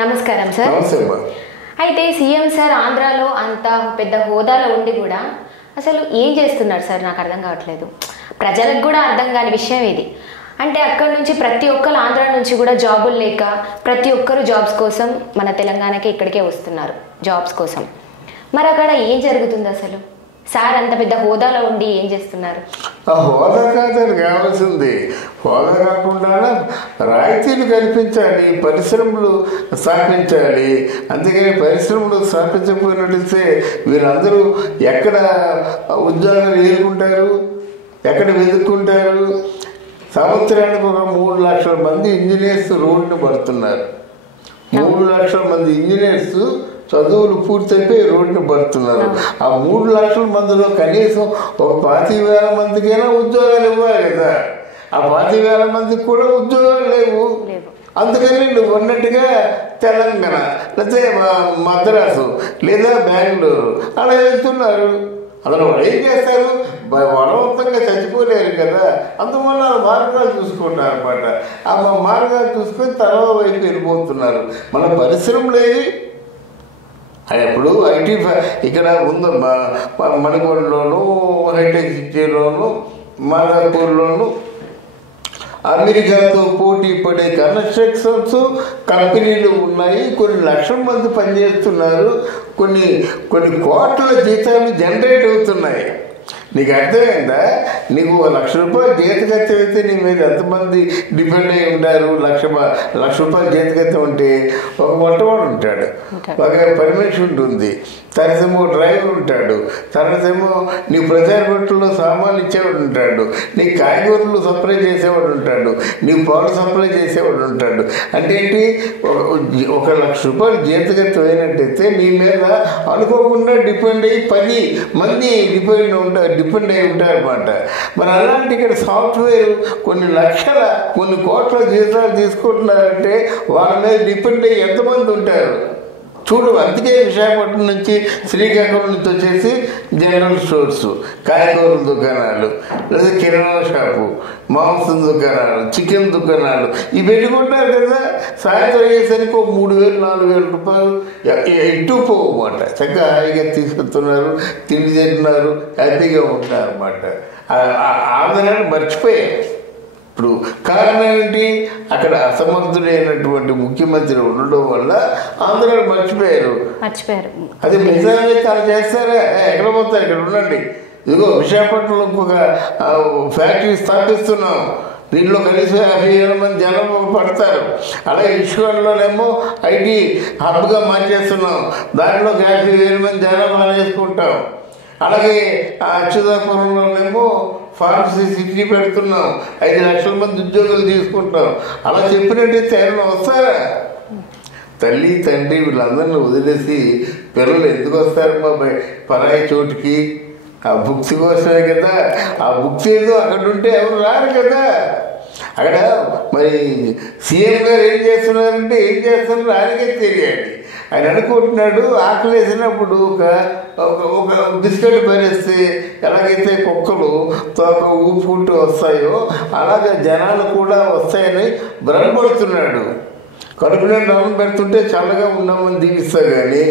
నమస్కారం సార్. అయితే CM sir ఆంధ్రాలో అంత పెద్ద హోదాలో ఉండి కూడా అసలు ఏం చేస్తున్నారు సార్? నాకు అర్థం కావట్లేదు. ప్రజలకు కూడా అర్థం కాని విషయం ఇది. అంటే అక్కడ నుంచి ప్రతి ఒక్కరు ఆంధ్ర నుంచి కూడా జాబులు లేక ప్రతి ఒక్కరు జాబ్స్ కోసం మన తెలంగాణకి ఇక్కడికే వస్తున్నారు జాబ్స్ కోసం. మరి అక్కడ ఏం జరుగుతుంది అసలు? సార్ అంత పెద్ద హోదాలో ఉండి ఏం చేస్తున్నారు? హోదా కాదని కావాల్సింది. హోదా కాకుండా రాయితీలు కల్పించాలి, పరిశ్రమలు స్థాపించాలి. అందుకని పరిశ్రమలు స్థాపించకపోయినట్లయితే వీళ్ళందరూ ఎక్కడ ఉద్యోగాలు ఏరుకుంటారు, ఎక్కడ వెతుక్కుంటారు? సంవత్సరానికి ఒక 3 లక్షల మంది ఇంజనీర్స్ రోడ్డును పడుతున్నారు. 3 లక్షల మంది ఇంజనీర్స్ చదువులు పూర్తయిపోయి రోడ్డును పడుతున్నారు. ఆ 3 లక్షల మందిలో కనీసం ఒక 25,000 మందికైనా ఉద్యోగాలు ఇవ్వాలి కదా. ఆ 25,000 మందికి కూడా ఉద్యోగాలు లేవు. అందుకని నువ్వు ఉన్నట్టుగా తెలంగాణ లేకపోతే మద్రాసు లేదా బెంగళూరు అలా వెళ్తున్నారు. అందులో వాళ్ళు ఏం చేస్తారు? బలవంతంగా చచ్చిపోలేరు కదా. అందువల్ల మార్గాలు చూసుకుంటారు అనమాట. ఆ మార్గాలు చూసుకొని తర్వాత వైపు వెళ్ళిపోతున్నారు. మన పరిశ్రమలు ఏవి? అప్పుడు ఐటీ ఇక్కడ ఉందో మణికొండలోను, హైటెక్ సిటీలోను, మాదాపూర్లోను అమెరికాతో పోటీ పడే కన్స్ట్రక్షన్స్ కంపెనీలు ఉన్నాయి. కొన్ని లక్షల మంది పనిచేస్తున్నారు. కొన్ని కోట్ల జీతాలు జనరేట్ అవుతున్నాయి. నీకు అర్థమైందా? నీకు ₹1,00,000 జీతకత్యం అయితే నీ మీద ఎంతమంది డిపెండ్ అయి ఉంటారు? ₹1,00,000 జీతకత్యం ఉంటే ఒక వంటవాడు ఉంటాడు, ఒక పని మనిషి ఉంటుంది, తర్వాతేమో డ్రైవర్ ఉంటాడు, తర్వాతేమో నీ ప్రచార బట్టల్లో సామాన్లు ఇచ్చేవాడు ఉంటాడు, నీ కాయగూరలు సప్లై చేసేవాడు ఉంటాడు, నీ పాలు సప్లై చేసేవాడు ఉంటాడు. అంటే ఏంటి? ₹1,00,000 జీతకత్యం అయినట్టయితే నీ మీద అనుకోకుండా డిపెండ్ అయ్యి 10 మంది డిపెండ్ అయి ఉంటారన్నమాట. మరి అలాంటి ఇక్కడ సాఫ్ట్వేర్ కొన్ని కోట్ల జీతాలు తీసుకుంటున్నారంటే వాళ్ళ మీద డిపెండ్ అయ్యి ఎంతమంది ఉంటారు చూడు. అందుకే విశాఖపట్నం నుంచి, శ్రీకాకుళం నుంచి వచ్చేసి జనరల్ స్టోర్స్, కాయగూరల దుకాణాలు, లేదా కిరాణా షాపు, మాంసం దుకాణాలు, చికెన్ దుకాణాలు ఇవి పెట్టుకుంటారు కదా. సాయంత్రం అయ్యేసరికి ఒక ₹3,000-4,000 ఇటు పోవన్నమాట. చక్కగా హాయిగా తీసుకెళ్తున్నారు, తిండి తింటున్నారు, హ్యాపీగా ఉంటున్నారు అన్నమాట. ఆంధ్రాన్ని మర్చిపోయారు. ఇప్పుడు కారణం ఏంటి? అక్కడ అసమర్థుడైనటువంటి ముఖ్యమంత్రి ఉండడం వల్ల ఆంధ్రాని మర్చిపోయారు. అది నిజాన్ని తను చేస్తారా? ఎక్కడ పోతారు? ఇక్కడ ఉండండి. ఇదిగో విశాఖపట్నంలో ఒక ఫ్యాక్టరీ స్థాపిస్తున్నాం. దీంట్లో కనీసం 50,000 మంది జనం పడతారు. అలాగే విశ్వంలోనేమో ఐటీ హబ్గా మార్చేస్తున్నాం. దాంట్లో 50,000 మంది జనాభా చేసుకుంటాం. అలాగే అచ్యుతాపురంలోనేమో ఫార్మసీ సిటీ పెడుతున్నాం. 5 లక్షల మంది ఉద్యోగాలు తీసుకుంటాం. అలా చెప్పినట్టయితే ఎవరైనా వస్తారా? తల్లి తండ్రి వీళ్ళందరినీ వదిలేసి పిల్లలు ఎందుకు వస్తారమ్మా పరాయి చోటుకి? ఆ బుక్స్ కోసమే కదా. ఆ బుక్స్ ఏదో అక్కడ ఉంటే ఎవరు రారు కదా. అక్కడ మరి సీఎం గారు ఏం చేస్తున్నారంటే ఏం చేస్తున్నారు ఆయనకే తెలియాలి. ఆయన అనుకుంటున్నాడు ఆకలి వేసినప్పుడు ఒక బిస్కెట్ పరిస్తే ఎలాగైతే కుక్కలు తోక ఊపుకుంటూ వస్తాయో అలాగే జనాలు కూడా వస్తాయని భ్రమపడుతున్నాడు. కడుపు నిండా అన్నం పెడుతుంటే చల్లగా ఉన్నామని దీవిస్తావు, కానీ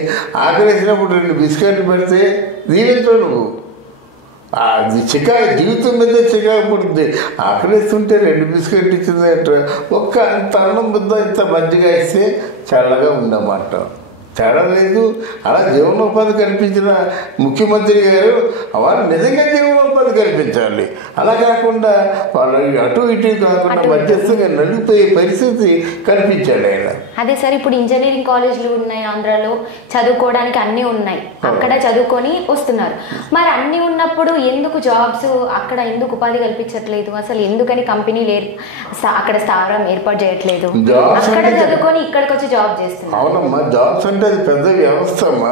ఆకలి వేసినప్పుడు 2 బిస్కెట్లు పెడితే దీవించవు నువ్వు. జీవితం మీద చికాకు పడుతుంది. ఆకలిస్తుంటే 2 బిస్కెట్లు ఇచ్చింది ఒక్క అంత అన్నం ముద్ద ఇంత మజ్జిగా ఇస్తే చల్లగా ఉండమాట. తేడా లేదు. అలా జీవనోపాధి కల్పించిన ముఖ్యమంత్రి గారు వాళ్ళు నిజంగా జీవనోపాధి కల్పించాలి. అలా కాకుండా వాళ్ళు అటు ఇటు కాకుండా మధ్యస్థంగా నడిపోయే పరిస్థితి కల్పించాడు ఆయన. అదే సార్, ఇప్పుడు ఇంజనీరింగ్ కాలేజీలు ఉన్నాయి ఆంధ్రాలో, చదువుకోవడానికి అన్నీ ఉన్నాయి. అక్కడ చదువుకొని వస్తున్నారు. మరి అన్నీ ఉన్నప్పుడు ఎందుకు జాబ్స్ అక్కడ ఎందుకు ఉపాధి కల్పించట్లేదు? అసలు ఎందుకని కంపెనీలు అక్కడ స్థావరం ఏర్పాటు చేయట్లేదు? అక్కడ చదువుకొని ఇక్కడికి వచ్చి జాబ్ చేస్తున్నారు. అవునమ్మా, జాబ్స్ అంటే అది పెద్ద వ్యవస్థ అమ్మా.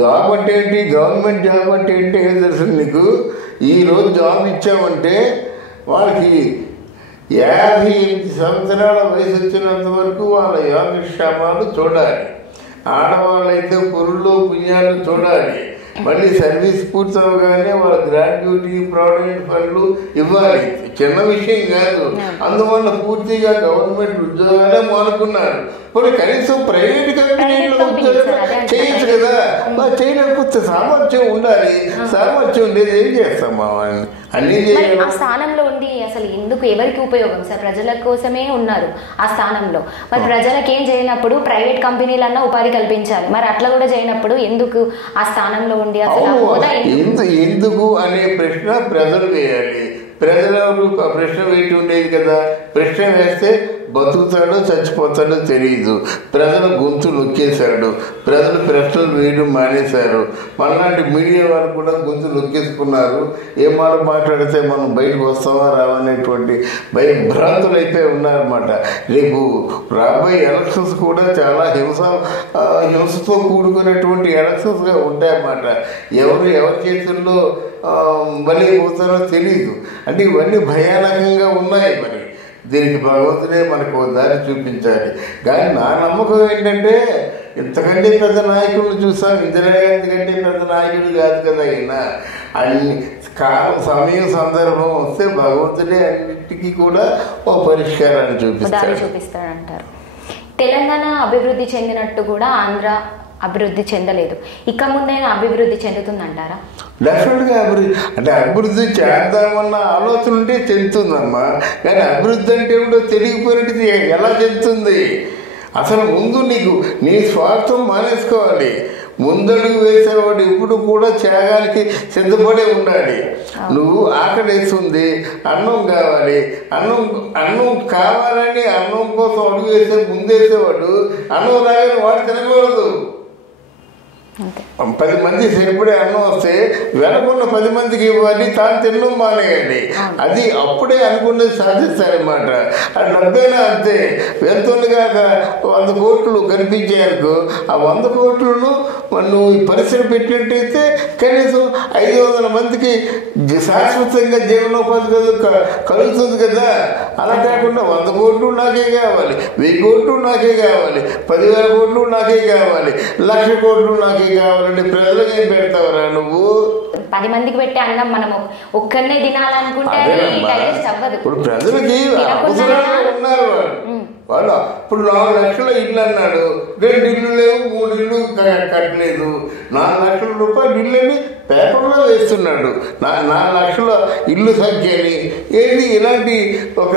జాబ్ అంటే ఏంటి? గవర్నమెంట్ జాబ్ అంటే ఏంటి ఏం తెలుసు నీకు? ఈరోజు జాబ్ ఇచ్చామంటే వాళ్ళకి 58 సంవత్సరాల వయసు వచ్చినంత వరకు వాళ్ళ యోగక్షేమాలు చూడాలి. ఆడవాళ్ళైతే పురుళ్ళు పుణ్యాలు చూడాలి. మళ్ళీ సర్వీస్ పూర్తవగానే వాళ్ళ గ్రాట్యుటీ ప్రావిడెంట్ ఫండ్లు ఇవ్వాలి. చిన్న విషయం కాదు. అందువల్ల పూర్తిగా గవర్నమెంట్ ఉద్యోగాలే మానుకున్నారు. ఇప్పుడు కనీసం ప్రైవేట్ కంపెనీలో ఉద్యోగాలు చేయొచ్చు కదా. చేయలేకపోతే సామర్థ్యం ఉండాలి. సామర్థ్యం ఉండేది ఏం చేస్తామా అన్ని ఆ స్థానంలో ఉండి అసలు ఎందుకు ఎవరికి ఉపయోగం సార్? ప్రజల కోసమే ఉన్నారు ఆ స్థానంలో. మరి ప్రజలకు ఏం చేయనప్పుడు ప్రైవేట్ కంపెనీలన్నా ఉపాధి కల్పించాలి. మరి అట్లా కూడా చేయనప్పుడు ఎందుకు ఆ స్థానంలో ఉండి అసలు ఎందుకు అనే ప్రశ్న ప్రజలు వేయాలి. ప్రజలు ప్రశ్న వేటి ఉండేది కదా. ప్రశ్న వేస్తే బతుకుతాడో చచ్చిపోతాడో తెలియదు. ప్రజల గొంతు నొక్కేశాడు. ప్రజలు ప్రశ్నలు వేయడం మానేశారు. మనలాంటి మీడియా వారు కూడా గొంతు నొక్కేసుకున్నారు. ఏ మాట మాట్లాడితే మనం బయటకు వస్తామా రావనేటువంటి భయభ్రాంతులు అయిపోయి ఉన్నారన్నమాట. రేపు రాబోయే ఎలక్షన్స్ కూడా చాలా హింసతో కూడుకున్నటువంటి ఎలక్షన్స్గా ఉంటాయన్నమాట. ఎవరి చేతుల్లో బలైపోతారో తెలీదు. అంటే ఇవన్నీ భయానకంగా ఉన్నాయి. మరి దీనికి భగవంతుడే మనకు దారి చూపించాలి. కానీ నా నమ్మకం ఏంటంటే ఇంతకంటే పెద్ద నాయకులను చూసాం. ఇందిరాగాంధీ కంటే పెద్ద నాయకుడు కాదు కదా ఆయన. అన్ని కాలం సమయం సందర్భం వస్తే భగవంతుడే అన్నిటికీ కూడా ఓ పరిష్కారాన్ని చూపిస్తాడంటారు. తెలంగాణ అభివృద్ధి చెందినట్టు కూడా ఆంధ్ర అభివృద్ధి చెందలేదు. ఇక ముందైనా అభివృద్ధి చెందుతుందంటారా? డెఫినెట్గా అభివృద్ధి చేద్దామన్న ఆలోచన ఉంటే చెందుతుందమ్మా. కానీ అభివృద్ధి అంటే ఏమిటో తెలియకపోయినట్టు ఎలా చెందుతుంది? అసలు ముందు నీ స్వార్థం మానేసుకోవాలి. ముందడుగు వేసేవాడు ఇప్పుడు కూడా త్యాగానికి సిద్ధపడే ఉండాలి. నువ్వు ఆకలిస్తుంది, అన్నం కావాలి, అన్నం కావాలని అన్నం కోసం అడుగు వేసే ముందేసేవాడు అన్నం రాగానే వాడు తినకూడదు. 10 మంది సరిపడే అన్నం వస్తే వెనకున్న 10 మందికి ఇవ్వాలి, తాను తినడం మానేయండి. అది అప్పుడే అనుకున్నది సాధిస్తారన్నమాట. ఆ డబ్బైనా అంతే. వెళ్తుండగా 100 కోట్లు కనిపించాయనుకో, ఆ 100 కోట్లను నువ్వు పరిశ్రమ పెట్టినట్టయితే కనీసం 500 మందికి శాశ్వతంగా జీవనోపాధి కలుగుతుంది కదా. అలా కాకుండా 100 కోట్లు నాకే కావాలి, 1000 కోట్లు నాకే కావాలి, 10,000 కోట్లు నాకే కావాలి, 1,00,000 కోట్లు నాకే కావాలంటే ప్రజలకు ఏం పెడతావరా నువ్వు? 10 మందికి పెట్టే అన్నం మనం ఒక్కనే తినాలనుకుంటే ఇప్పుడు ప్రజలకి అవసరాలు ఉన్నారు. వాళ్ళు ఇప్పుడు 4 లక్షల ఇల్లు అన్నాడు, 2 ఇల్లు లేవు, 3 ఇల్లు కట్టలేదు. 4 లక్షల రూపాయలు ఇల్లుని పేపర్లో వేస్తున్నాడు. 4 లక్షల ఇల్లు సంఖ్యని ఏది ఇలాంటి ఒక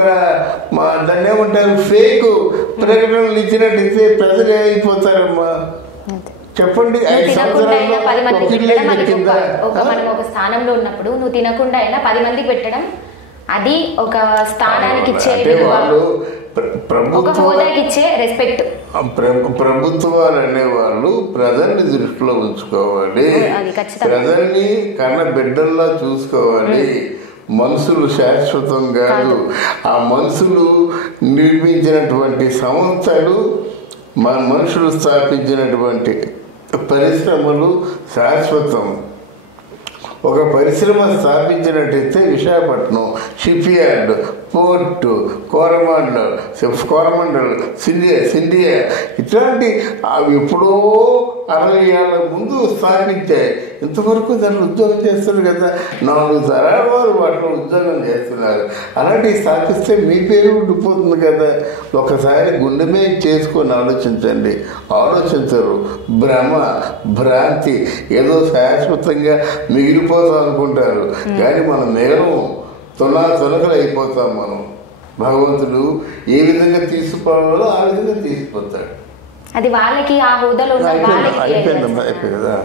దాన్ని ఏమంటారు ఫేక్ ప్రకటనలు ఇచ్చినట్టయితే ప్రజలు అయిపోతారమ్మా. చెప్పండి. మనం ఒక స్థానంలో ఉన్నప్పుడు నువ్వు తినకుండా అయినా 10 మందికి పెట్టడం అది ఒక స్థానానికి ఇచ్చే ప్రభుత్వాలు అనేవాళ్ళు ప్రజల్ని దృష్టిలో ఉంచుకోవాలి. ప్రజల్ని కన్న బిడ్డల్లా చూసుకోవాలి. మనుషులు శాశ్వతం కాదు. ఆ మనుషులు నిర్మించినటువంటి సంస్థలు, మన మనుషులు స్థాపించినటువంటి పరిశ్రమలు శాశ్వతం. ఒక పరిశ్రమ స్థాపించినట్టయితే Visakhapatnam shipyard, port, Coromandel, Scindia ఇట్లాంటి అవి ఎప్పుడో 60 ఏళ్ళ ముందు స్థాపించాయి. ఇంతవరకు దాన్ని ఉద్యోగం చేస్తారు కదా. 4 తరాల వారు వాటిలో ఉద్యోగం చేస్తున్నారు. అలాంటివి స్థాపిస్తే మీ పేరు ఉండిపోతుంది కదా. ఒకసారి గుండె మీద చేసుకొని ఆలోచించండి. ఆలోచించరు. భ్రాంతి ఏదో శాశ్వతంగా మిగిలిపోతాం అనుకుంటారు. కానీ మనం మేరం తొలకలు అయిపోతాం. మనం భగవంతుడు ఏ విధంగా తీసుకోవాలో ఆ విధంగా తీసుకుపోతాడు. అది వాళ్ళకి ఆ హోదాలో అయిపోయిందమ్మా, అయిపోయింది కదా.